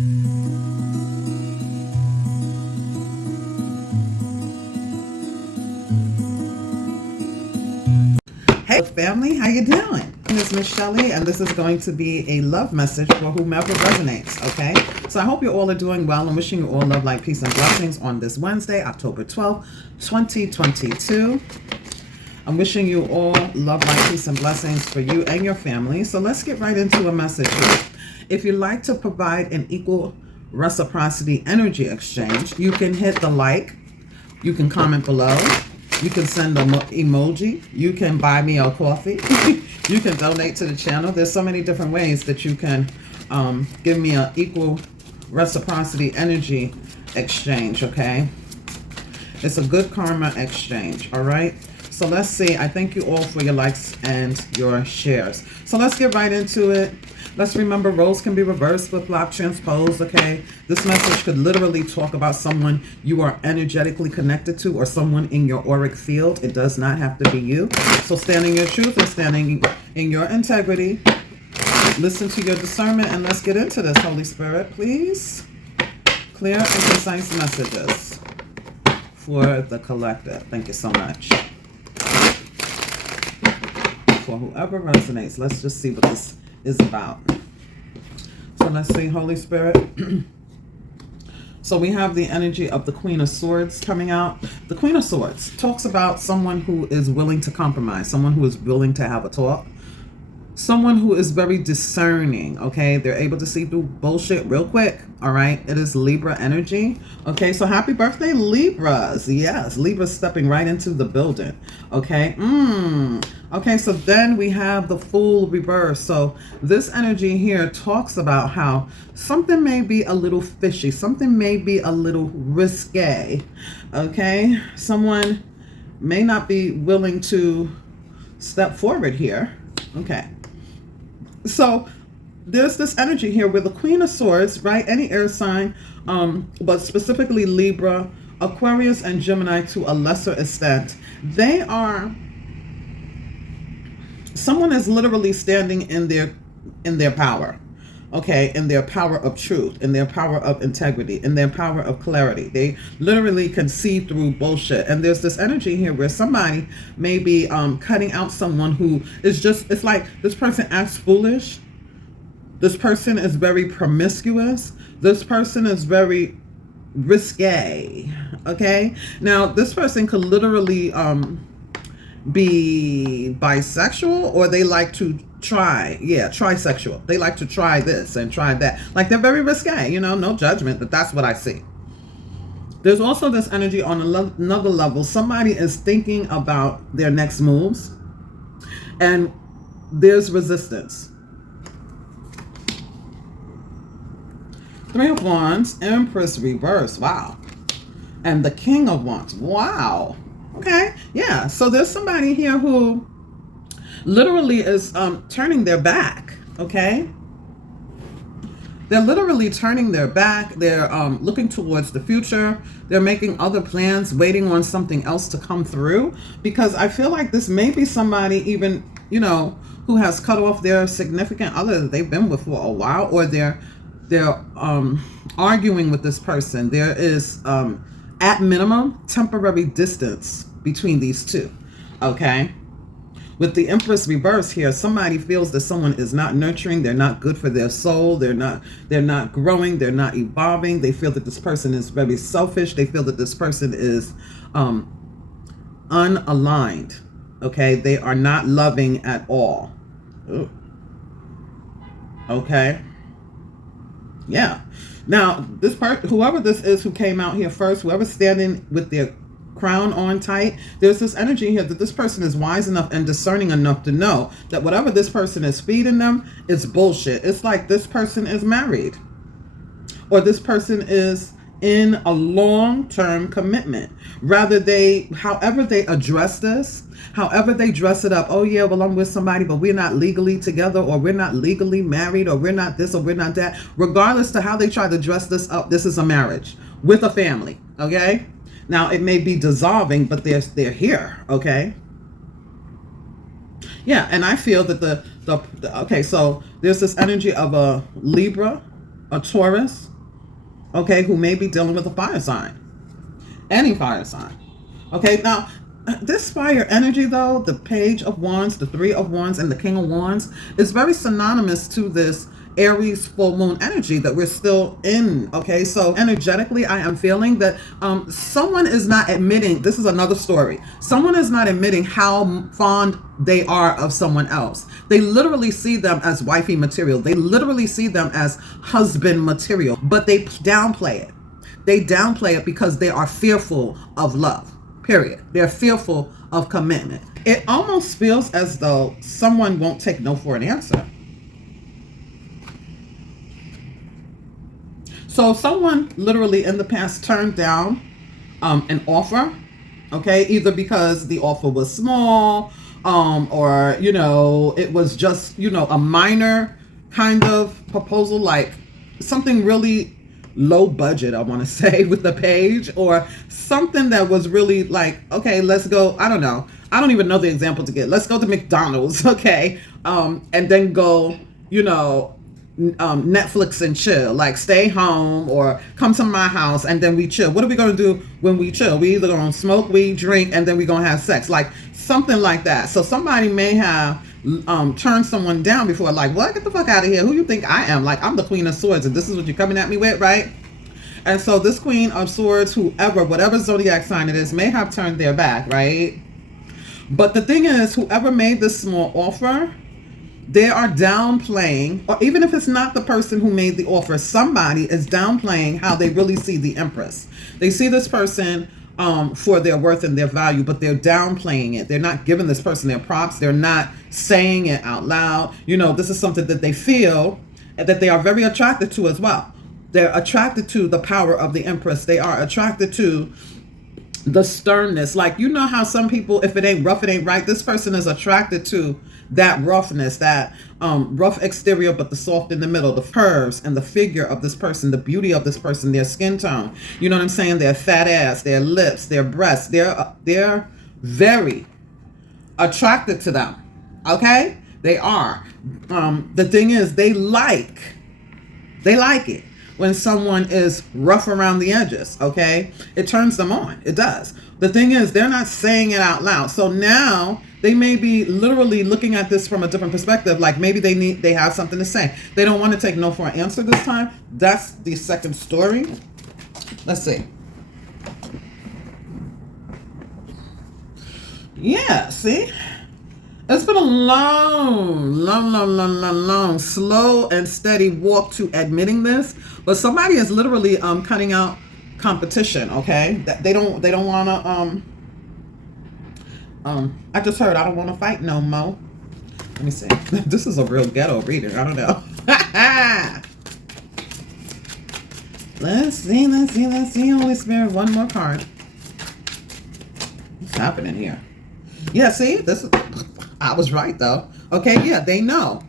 Hey family, how you doing? My name is Miss Shelley, and this is going to be a love message for whomever resonates, okay? So I hope you all are doing well. I'm wishing you all love, light, peace, and blessings on this Wednesday, October 12th, 2022. I'm wishing you all love, light, peace, and blessings for you and your family. So let's get right into a message here. If you'd like to provide an equal reciprocity energy exchange, you can hit the like, you can comment below, you can send an emoji, you can buy me a coffee, you can donate to the channel. There's so many different ways that you can give me an equal reciprocity energy exchange, okay? It's a good karma exchange, all right? So let's see. I thank you all for your likes and your shares. So let's get right into it. Let's remember roles can be reversed, flip-flop, transposed, okay? This message could literally talk about someone you are energetically connected to or someone in your auric field. It does not have to be you. So stand in your truth and standing in your integrity. Listen to your discernment and let's get into this, Holy Spirit, please. Clear and concise messages for the collective. Thank you so much. For whoever resonates, let's just see what this is about. So let's see, Holy Spirit. So we have the energy of the Queen of Swords coming out. The Queen of Swords talks about someone who is willing to compromise, someone who is willing to have a talk, someone who is very discerning, okay? They're able to see through bullshit real quick, all right? It is Libra energy, okay? So happy birthday, Libras. Yes, Libra's stepping right into the building, okay? Okay, so then we have the Fool reverse. So this energy here talks about how something may be a little fishy, something may be a little risque, okay? Someone may not be willing to step forward here, okay? So there's this energy here with the Queen of Swords, right? Any air sign, but specifically Libra, Aquarius, and Gemini to a lesser extent. They are, someone is literally standing in their power, okay? In their power of truth, in their power of integrity, in their power of clarity. They literally can see through bullshit. And there's this energy here where somebody may be cutting out someone who is just, it's like this person acts foolish. This person is very promiscuous. This person is very risque, okay? Now, this person could literally be bisexual, or they like to trisexual. They like to try this and try that. Like, they're very risque, you know, no judgment, but that's what I see. There's also this energy on another level. Somebody is thinking about their next moves, and there's resistance. Three of Wands, Empress reverse. Wow. And the King of Wands. Wow. Okay. Yeah. So there's somebody here who literally is turning their back. Okay. They're literally turning their back. They're looking towards the future. They're making other plans, waiting on something else to come through. Because I feel like this may be somebody even, you know, who has cut off their significant other that they've been with for a while, or they're arguing with this person. There is at minimum temporary distance between these two, okay? With the Empress reverse here, somebody feels that someone is not nurturing, they're not good for their soul, they're not growing, they're not evolving. They feel that this person is very selfish. They feel that this person is unaligned, okay? They are not loving at all. Ooh. Okay. Yeah. Now, this part, whoever this is who came out here first, whoever's standing with their crown on tight, there's this energy here that this person is wise enough and discerning enough to know that whatever this person is feeding them is bullshit. It's like this person is married, or this person is in a long-term commitment. However they address this, however they dress it up, oh yeah, well, I'm with somebody, but we're not legally together, or we're not legally married, or we're not this, or we're not that. Regardless to how they try to dress this up, this is a marriage with a family, okay? Now, it may be dissolving, but they're here, okay? Yeah, and I feel that okay, so there's this energy of a Libra, a Taurus, okay, who may be dealing with a fire sign. Any fire sign. Okay, now, this fire energy, though, the Page of Wands, the Three of Wands, and the King of Wands, is very synonymous to this Aries full moon energy that we're still in. Okay, so energetically, I am feeling that someone is not admitting, this is another story, someone is not admitting how fond they are of someone else. They literally see them as wifey material. They literally see them as husband material, but they downplay it. They downplay it because they are fearful of love, period. They're fearful of commitment. It almost feels as though someone won't take no for an answer. So someone literally in the past turned down an offer, okay, either because the offer was small or, you know, it was just, you know, a minor kind of proposal, like something really low budget, I want to say, with the page, or something that was really like, okay, let's go, I don't know. I don't even know the example to get. Let's go to McDonald's, okay, and then go, you know, Netflix and chill, like stay home or come to my house and then we chill. What are we going to do when we chill? We either going to smoke, we drink, and then we're going to have sex, like something like that. So somebody may have turned someone down before, like, what? Get the fuck out of here. Who you think I am? Like, I'm the Queen of Swords and this is what you're coming at me with, right? And so this Queen of Swords, whatever zodiac sign it is, may have turned their back, right? But the thing is, whoever made this small offer, they are downplaying, or even if it's not the person who made the offer, somebody is downplaying how they really see the Empress. They see this person for their worth and their value, but they're downplaying it. They're not giving this person their props. They're not saying it out loud. You know, this is something that they feel and that they are very attracted to as well. They're attracted to the power of the Empress. They are attracted to the sternness. Like, you know how some people, if it ain't rough, it ain't right. This person is attracted to that roughness, that rough exterior, but the soft in the middle, the curves and the figure of this person, the beauty of this person, their skin tone. You know what I'm saying? Their fat ass, their lips, their breasts. They're very attracted to them. Okay? They are. The thing is, they like it when someone is rough around the edges, okay? It turns them on. It does. The thing is, they're not saying it out loud. So now they may be literally looking at this from a different perspective. Like maybe they have something to say. They don't want to take no for an answer this time. That's the second story. Let's see. Yeah, see? It's been a long, slow and steady walk to admitting this, but somebody is literally cutting out competition. Okay, they don't want to. I just heard I don't want to fight no more. Let me see. This is a real ghetto reading. I don't know. Let's see. Holy Spirit, one more card. What's happening here? Yeah, see, this is. I was right, though. Okay, yeah, they know.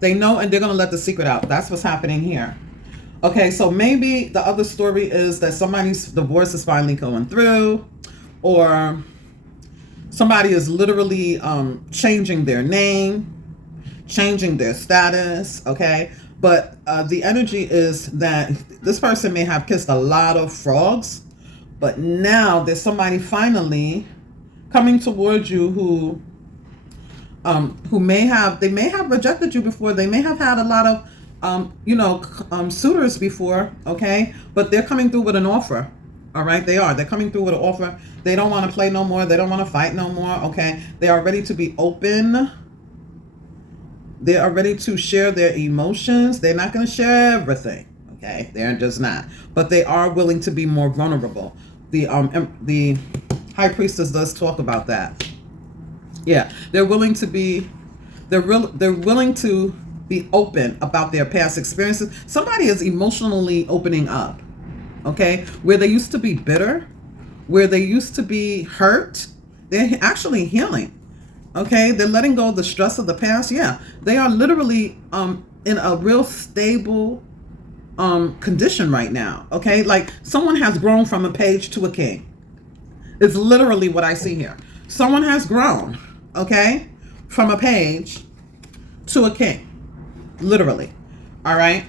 They know, and they're going to let the secret out. That's what's happening here. Okay, so maybe the other story is that somebody's divorce is finally going through, or somebody is literally changing their name, changing their status, okay? But the energy is that this person may have kissed a lot of frogs, but now there's somebody finally coming towards you who may have rejected you before. They may have had a lot of suitors before, okay? But they're coming through with an offer. All right, they're coming through with an offer. They don't want to play no more. They don't want to fight no more, okay? They are ready to be open. They are ready to share their emotions. They're not going to share everything, okay? They're just not. But they are willing to be more vulnerable. The High Priestess does talk about that. Yeah, they're willing to be open about their past experiences. Somebody is emotionally opening up, okay? Where they used to be bitter, where they used to be hurt, they're actually healing, okay? They're letting go of the stress of the past. Yeah, they are literally in a real stable condition right now, okay? Like someone has grown from a page to a king. It's literally what I see here. Someone has grown, okay, from a page to a king, literally. All right.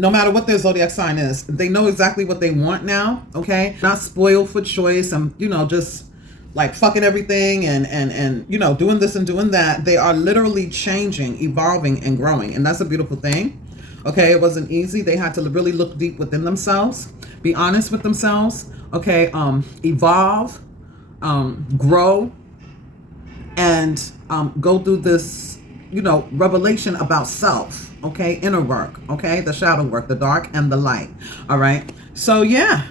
no matter what their zodiac sign is, they know exactly what they want now, okay? Not spoiled for choice and, you know, just like fucking everything and you know, doing this and doing that. They are literally changing, evolving, and growing. And that's a beautiful thing, okay? It wasn't easy. They had to really look deep within themselves, be honest with themselves, okay? Evolve, grow, and go through this, you know, revelation about self, okay? Inner work, okay? The shadow work, the dark and the light, all right? So yeah,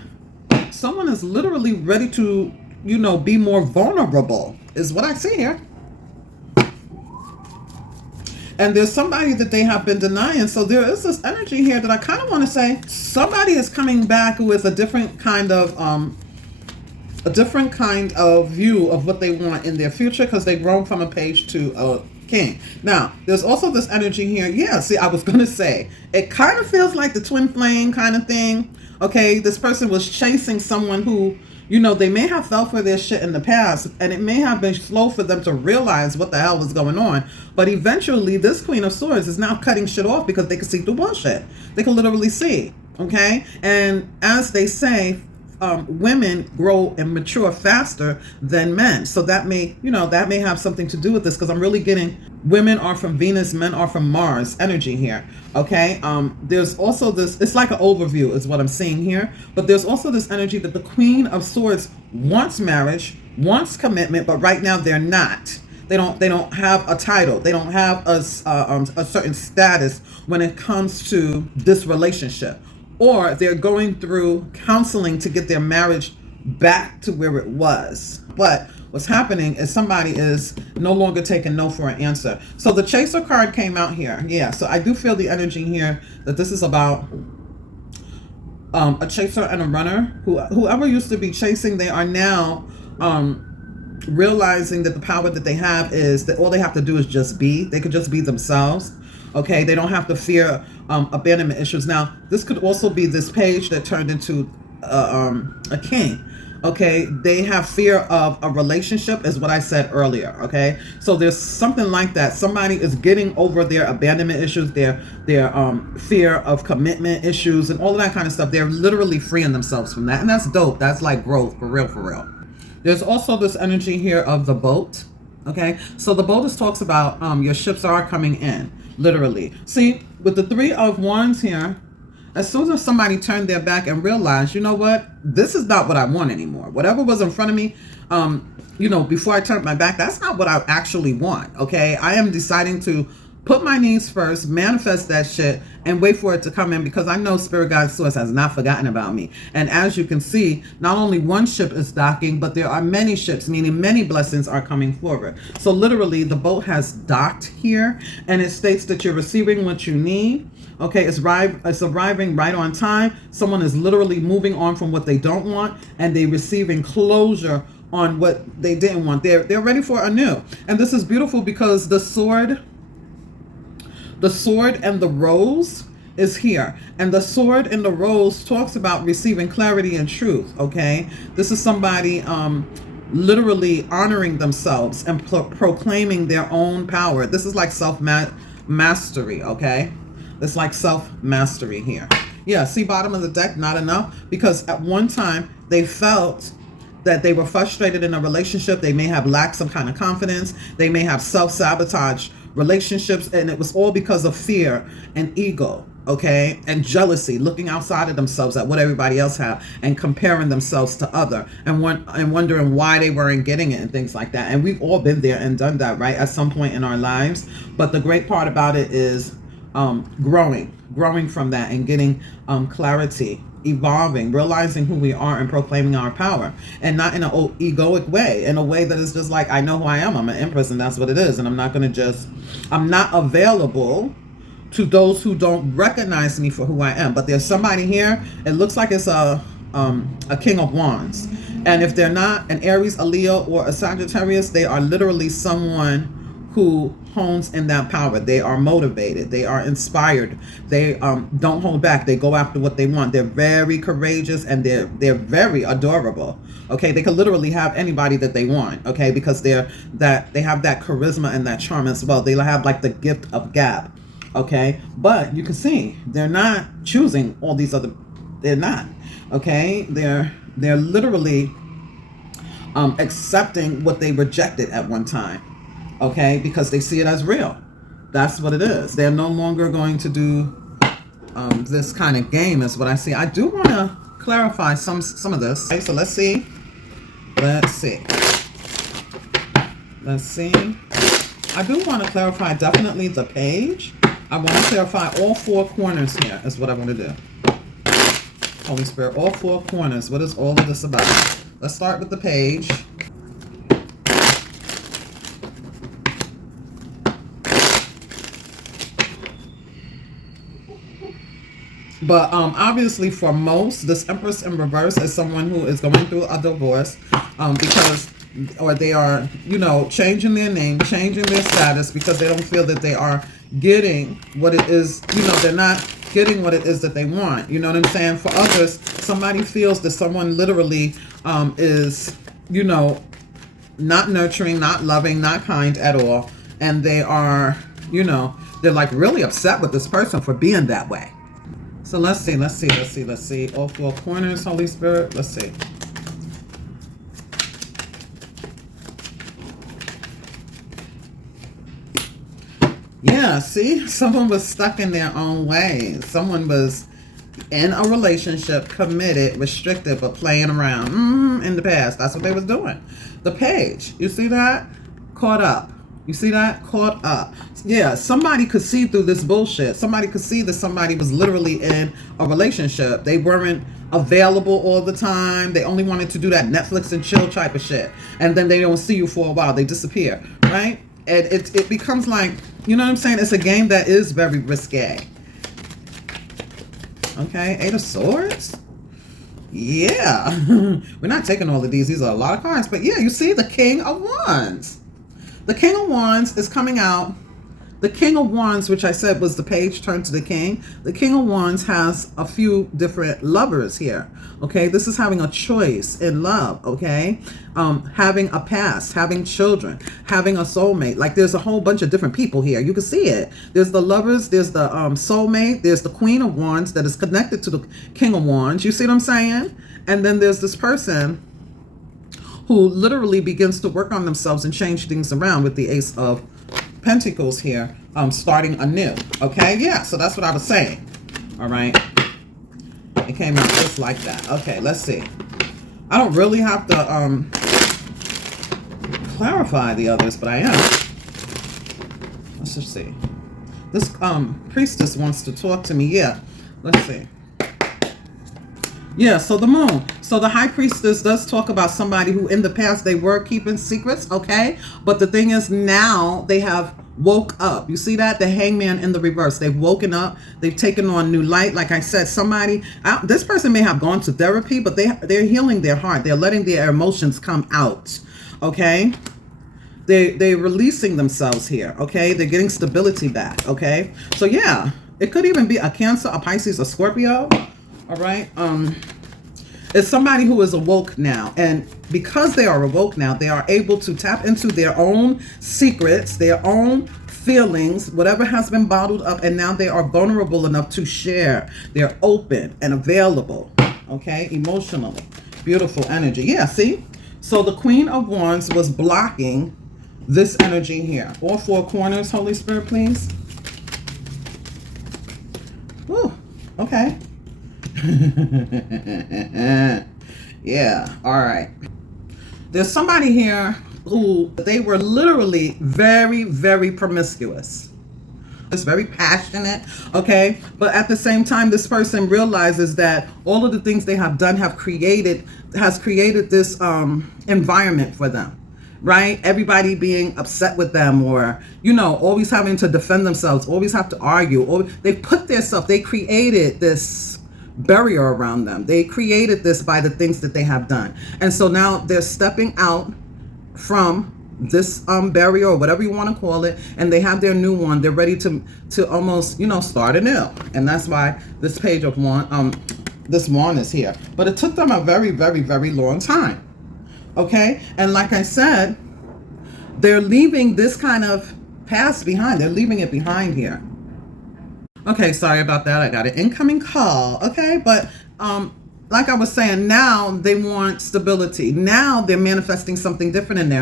someone is literally ready to, you know, be more vulnerable is what I see here. And there's somebody that they have been denying. So there is this energy here that I kind of want to say somebody is coming back with a different kind of view of what they want in their future, because they've grown from a page to a king. Now, there's also this energy here. Yeah, see, I was going to say, it kind of feels like the twin flame kind of thing. Okay, this person was chasing someone who, you know, they may have fell for their shit in the past, and it may have been slow for them to realize what the hell was going on. But eventually, this Queen of Swords is now cutting shit off because they can see through bullshit. They can literally see, okay? And as they say, women grow and mature faster than men. So that may, you know, that may have something to do with this, because I'm really getting women are from Venus, men are from Mars energy here. Okay. There's also this, it's like an overview is what I'm seeing here, but there's also this energy that the Queen of Swords wants marriage, wants commitment, but right now they're not. They don't have a title. They don't have a certain status when it comes to this relationship. Or they're going through counseling to get their marriage back to where it was. But what's happening is somebody is no longer taking no for an answer. So the Chaser card came out here. Yeah, so I do feel the energy here that this is about a chaser and a runner. Whoever used to be chasing, they are now realizing that the power that they have is that all they have to do is just be. They could just be themselves. Okay, they don't have to fear abandonment issues. Now, this could also be this page that turned into a king. Okay, they have fear of a relationship, is what I said earlier. Okay, so there's something like that. Somebody is getting over their abandonment issues, their fear of commitment issues, and all of that kind of stuff. They're literally freeing themselves from that, and that's dope. That's like growth, for real, for real. There's also this energy here of the boat. Okay, so the boat talks about your ships are coming in. Literally. See, with the Three of Wands here, as soon as somebody turned their back and realized, you know what, this is not what I want anymore. Whatever was in front of me, you know, before I turned my back, that's not what I actually want. Okay, I am deciding to put my needs first, manifest that shit, and wait for it to come in, because I know Spirit Guide Source has not forgotten about me. And as you can see, not only one ship is docking, but there are many ships, meaning many blessings are coming forward. So literally, the boat has docked here, and it states that you're receiving what you need. Okay, it's arriving right on time. Someone is literally moving on from what they don't want, and they're receiving closure on what they didn't want. They're ready for a new. And this is beautiful because the sword and the rose is here. And the sword and the rose talks about receiving clarity and truth, okay? This is somebody literally honoring themselves and proclaiming their own power. This is like self-mastery, okay? It's like self-mastery here. Yeah, see, bottom of the deck, not enough. Because at one time, they felt that they were frustrated in a relationship. They may have lacked some kind of confidence. They may have self-sabotaged relationships, and it was all because of fear and ego, okay, and jealousy, looking outside of themselves at what everybody else have and comparing themselves to other, and wondering why they weren't getting it and things like that. And we've all been there and done that, right, at some point in our lives. But the great part about it is growing from that and getting clarity, evolving, realizing who we are and proclaiming our power, and not in an egoic way, in a way that is just like, I know who I am, I'm an empress, and that's what it is, and I'm not available to those who don't recognize me for who I am. But there's somebody here, it looks like it's a King of Wands, and if they're not an Aries, a Leo, or a Sagittarius, they are literally someone who hones in that power. They are motivated. They are inspired. They don't hold back. They go after what they want. They're very courageous, and they're very adorable. Okay, they can literally have anybody that they want. Okay, because they have that charisma and that charm as well. They have like the gift of gab. Okay, but you can see they're not choosing all these other, they're not, okay, they're literally accepting what they rejected at one time, okay, because they see it as real. That's what it is. They're no longer going to do this kind of game, is what I see. I do want to clarify some of this. Okay, so let's see. I do want to clarify definitely the page. I want to clarify all four corners here is what I want to do. Holy Spirit, all four corners. What is all of this about? Let's start with the page. But obviously for most, this Empress in reverse is someone who is going through a divorce because, or they are, you know, changing their name, changing their status because they don't feel that they are getting what it is, you know, they're not getting what it is that they want. You know what I'm saying? For others, somebody feels that someone literally is, you know, not nurturing, not loving, not kind at all. And they are, you know, they're like really upset with this person for being that way. So let's see. All four corners, Holy Spirit. Let's see. Yeah, see? Someone was stuck in their own ways. Someone was in a relationship, committed, restricted, but playing around in the past. That's what they was doing. The page, you see that? Caught up. You see that? Caught up. Yeah, somebody could see through this bullshit. Somebody could see that somebody was literally in a relationship. They weren't available all the time. They only wanted to do that Netflix and chill type of shit. And then they don't see you for a while. They disappear, right? And it becomes like, you know what I'm saying? It's a game that is very risque. Okay, Eight of Swords. Yeah. We're not taking all of these. These are a lot of cards. But yeah, you see the King of Wands. The King of Wands is coming out. The King of Wands, which I said was the page turned to the King. The King of Wands has a few different lovers here. Okay, this is having a choice in love. Okay, having a past, having children, having a soulmate. Like there's a whole bunch of different people here. You can see it. There's the lovers. There's the soulmate. There's the Queen of Wands that is connected to the King of Wands. You see what I'm saying? And then there's this person who literally begins to work on themselves and change things around with the Ace of Pentacles here, starting anew. Okay, yeah, so that's what I was saying. All right, it came out just like that. Okay, let's see. I don't really have to clarify the others, but I am. Let's just see. This priestess wants to talk to me. Yeah, let's see. Yeah, so the moon. So the high priestess does talk about somebody who in the past they were keeping secrets, okay? But the thing is now they have woke up. You see that? The hangman in the reverse. They've woken up. They've taken on new light. Like I said, somebody, this person may have gone to therapy, but they're healing their heart. They're letting their emotions come out, okay? They're releasing themselves here, okay? They're getting stability back, okay? So yeah, it could even be a Cancer, a Pisces, a Scorpio. All right. It's somebody who is awoke now. And because they are awoke now, they are able to tap into their own secrets, their own feelings, whatever has been bottled up. And now they are vulnerable enough to share. They're open and available. Okay. Emotionally. Beautiful energy. Yeah. See? So the Queen of Wands was blocking this energy here. All four corners, Holy Spirit, please. Ooh, okay. Yeah, all right. There's somebody here who they were literally very, very promiscuous. It's very passionate, okay? But at the same time, this person realizes that all of the things they have done has created this environment for them. Right? Everybody being upset with them, or, you know, always having to defend themselves, always have to argue, or they created this barrier around them. They created this by the things that they have done. And so now they're stepping out from this barrier, or whatever you want to call it, and they have their new one. They're ready to almost, you know, start anew. And that's why this page of this wand is here. But it took them a very, very, very long time. Okay, and like I said, they're leaving this kind of past behind. They're leaving it behind here. Okay, sorry about that. I got an incoming call. Okay, but like I was saying, now they want stability. Now they're manifesting something different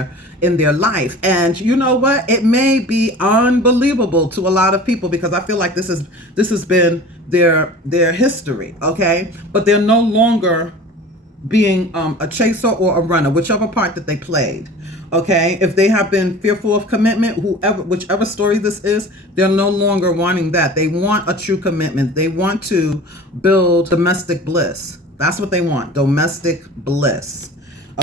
in their life. And you know what? It may be unbelievable to a lot of people because I feel like this has been their history. Okay, but they're no longer being a chaser or a runner, whichever part that they played. Okay, if they have been fearful of commitment, whichever story this is, they're no longer wanting that. They want a true commitment. They want to build domestic bliss. That's what they want, domestic bliss.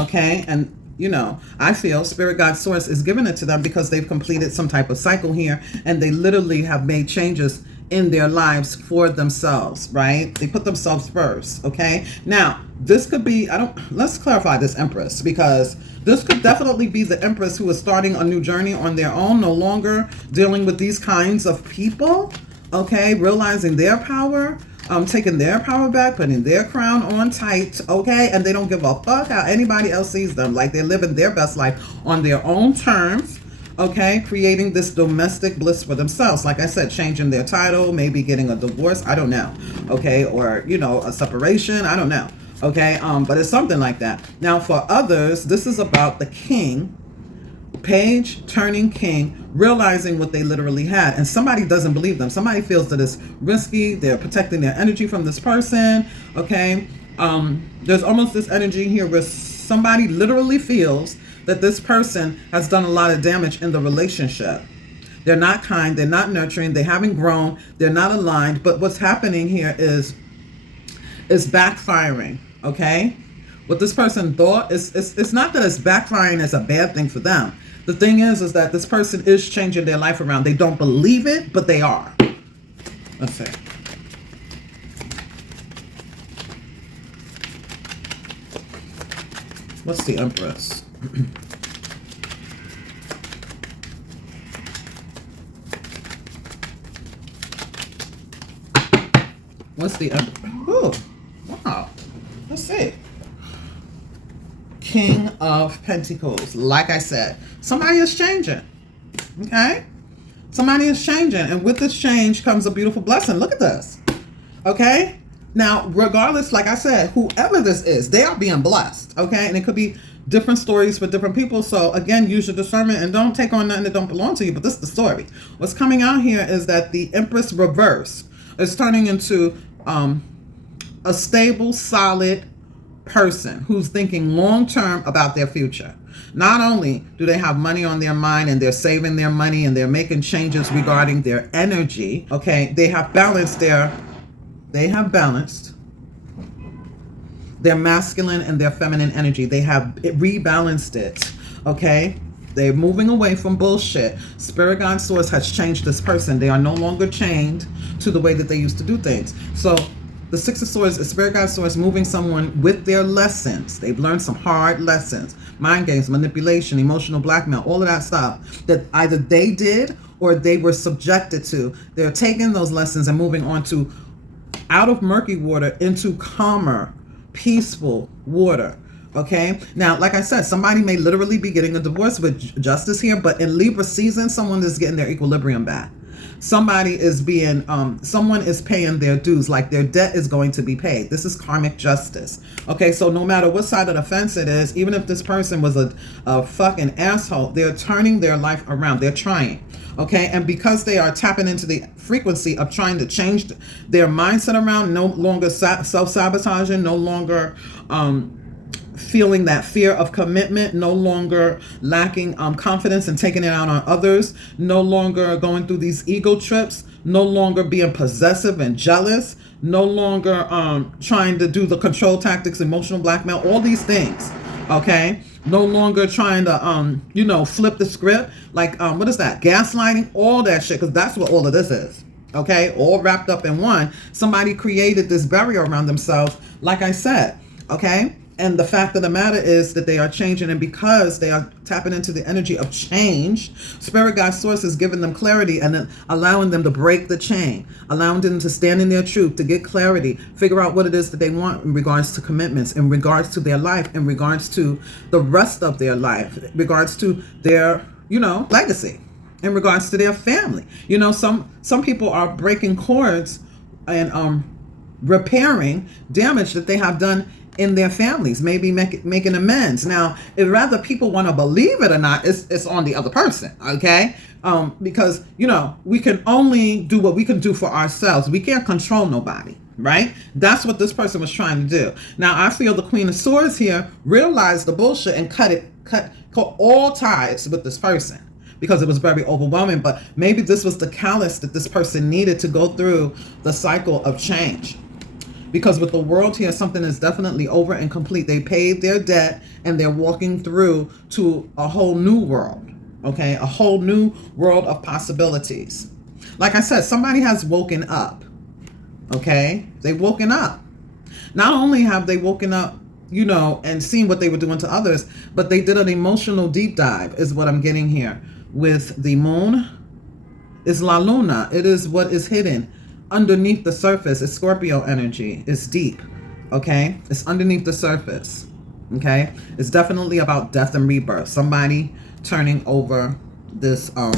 Okay, and you know, I feel Spirit God Source is giving it to them because they've completed some type of cycle here, and they literally have made changes in their lives for themselves, right? They put themselves first. Okay, now this could be, let's clarify this Empress, because this could definitely be the Empress who is starting a new journey on their own, no longer dealing with these kinds of people. Okay, realizing their power, taking their power back, putting their crown on tight. Okay, and they don't give a fuck how anybody else sees them. Like, they're living their best life on their own terms. Okay, creating this domestic bliss for themselves. Like I said, changing their title, maybe getting a divorce, I don't know. Okay, or you know, a separation, I don't know. Okay, but it's something like that. Now for others, this is about the king, page turning king, realizing what they literally had, and somebody doesn't believe them. Somebody feels that it's risky. They're protecting their energy from this person. Okay, there's almost this energy here where somebody literally feels that this person has done a lot of damage in the relationship. They're not kind, they're not nurturing, they haven't grown, they're not aligned. But what's happening here is backfiring. Okay, what this person thought is, it's not that it's backfiring as a bad thing for them. The thing is that this person is changing their life around. They don't believe it, but they are. Let's see. What's the Empress? What's the Empress? Oh, wow. Let's see. King of Pentacles. Like I said, somebody is changing. Okay? Somebody is changing. And with this change comes a beautiful blessing. Look at this. Okay? Now, regardless, like I said, whoever this is, they are being blessed. Okay? And it could be different stories for different people. So again, use your discernment and don't take on nothing that don't belong to you. But this is the story. What's coming out here is that the Empress reverse is turning into a stable, solid person who's thinking long-term about their future. Not only do they have money on their mind and they're saving their money and they're making changes regarding their energy. Okay, they have balanced their masculine and their feminine energy. They have rebalanced it. Okay, they're moving away from bullshit. Spirit God Source has changed this person. They are no longer chained to the way that they used to do things. So the Six of Swords is Spirit God Source moving someone with their lessons. They've learned some hard lessons. Mind games, manipulation, emotional blackmail, all of that stuff that either they did or they were subjected to. They're taking those lessons and moving on to out of murky water into calmer, peaceful water. Okay, now like I said, somebody may literally be getting a divorce with justice here, but in Libra season, someone is getting their equilibrium back. Somebody is being, someone is paying their dues, like their debt is going to be paid. This is karmic justice. Okay, so no matter what side of the fence it is, even if this person was a fucking asshole, they're turning their life around. They're trying. Okay, and because they are tapping into the frequency of trying to change their mindset around, no longer self-sabotaging, no longer feeling that fear of commitment, no longer lacking confidence and taking it out on others, no longer going through these ego trips, no longer being possessive and jealous, no longer trying to do the control tactics, emotional blackmail, all these things. Okay, no longer trying to flip the script, like what is that, gaslighting, all that shit, because that's what all of this is. Okay, all wrapped up in one. Somebody created this barrier around themselves, like I said. Okay, and the fact of the matter is that they are changing, and because they are tapping into the energy of change, Spirit God Source is giving them clarity and then allowing them to break the chain, allowing them to stand in their truth, to get clarity, figure out what it is that they want in regards to commitments, in regards to their life, in regards to the rest of their life, in regards to their, legacy. in regards to their family. You know, some people are breaking cords and repairing damage that they have done in their families, maybe making amends. Now, if rather people want to believe it or not, it's on the other person, okay? Because, you know, we can only do what we can do for ourselves. We can't control nobody, right? That's what this person was trying to do. Now, I feel the Queen of Swords here realized the bullshit and cut all ties with this person, because it was very overwhelming. But maybe this was the callus that this person needed to go through the cycle of change. Because with the World here, something is definitely over and complete. They paid their debt and they're walking through to a whole new world, okay? A whole new world of possibilities. Like I said, somebody has woken up, okay? They've woken up. Not only have they woken up, you know, and seen what they were doing to others, but they did an emotional deep dive, is what I'm getting here. With the moon, is La Luna. It is what is hidden underneath the surface. It's Scorpio energy. It's deep, okay? It's underneath the surface, okay? It's definitely about death and rebirth. Somebody turning over this, I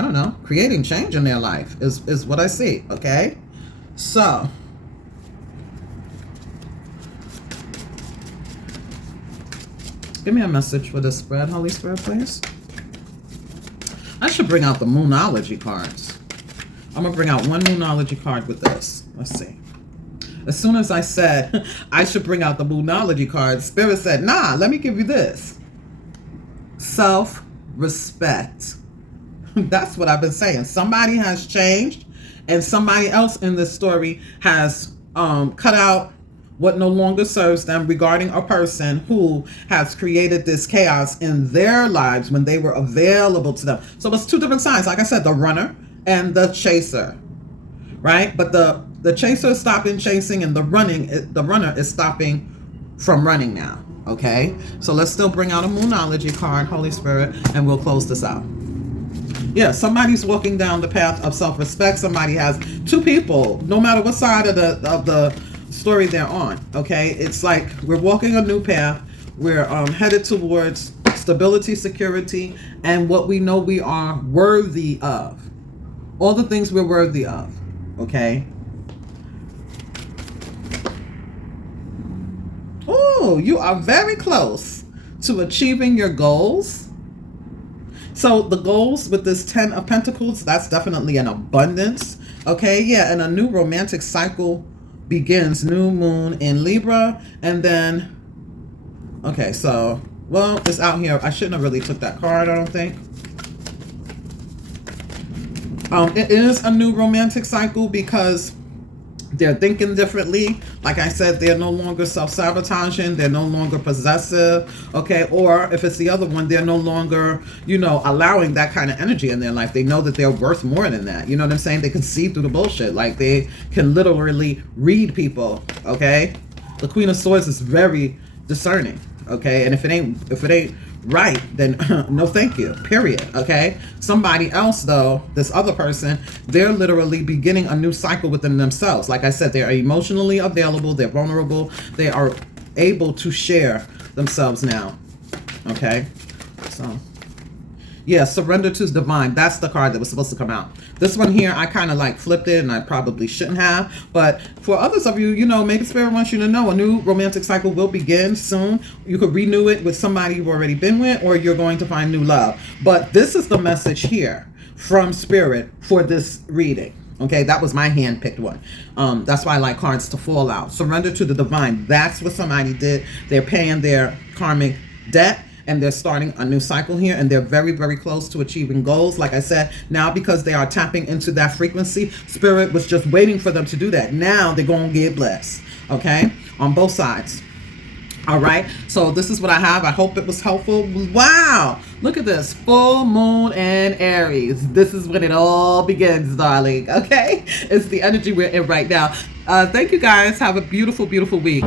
don't know, creating change in their life is what I see, okay? So, give me a message for this spread, Holy Spirit, please. I should bring out the Moonology cards. I'm going to bring out one Moonology card with this. Let's see. As soon as I said I should bring out the Moonology card, Spirit said, nah, let me give you this. Self-respect. That's what I've been saying. Somebody has changed, and somebody else in this story has cut out what no longer serves them regarding a person who has created this chaos in their lives when they were available to them. So it's two different sides. Like I said, the runner and the chaser, right? But the chaser is stopping chasing, and the runner is stopping from running now, okay? So let's still bring out a Moonology card, Holy Spirit, and we'll close this out. Yeah, somebody's walking down the path of self-respect. Somebody has two people, no matter what side of the story they're on, okay? It's like we're walking a new path. We're headed towards stability, security, and what we know we are worthy of. All the things we're worthy of, okay? Oh, you are very close to achieving your goals. So the goals with this 10 of Pentacles, that's definitely an abundance, okay? Yeah, and a new romantic cycle begins. New moon in Libra, and then, okay, so, well, it's out here. I shouldn't have really took that card, I don't think. It is a new romantic cycle because they're thinking differently. Like I said, they're no longer self-sabotaging. They're no longer possessive, okay? Or if it's the other one, they're no longer, you know, allowing that kind of energy in their life. They know that they're worth more than that. You know what I'm saying? They can see through the bullshit. Like they can literally read people, okay? The Queen of Swords is very discerning, okay? And if it ain't right, then no thank you, period, okay? Somebody else, though, this other person, they're literally beginning a new cycle within themselves. Like I said, they are emotionally available, they're vulnerable, they are able to share themselves now, okay? So, yeah, surrender to divine. That's the card that was supposed to come out. This one here, I kind of like flipped it, and I probably shouldn't have. But for others of you, you know, maybe Spirit wants you to know a new romantic cycle will begin soon. You could renew it with somebody you've already been with, or you're going to find new love. But this is the message here from Spirit for this reading. Okay, that was my hand-picked one. That's why I like cards to fall out. Surrender to the divine. That's what somebody did. They're paying their karmic debt, and they're starting a new cycle here, and they're very, very close to achieving goals. Like I said, now because they are tapping into that frequency, Spirit was just waiting for them to do that. Now they're going to get blessed, okay, on both sides. All right, so this is what I have. I hope it was helpful. Wow, look at this, full moon and Aries. This is when it all begins, darling, okay? It's the energy we're in right now. Thank you, guys. Have a beautiful, beautiful week.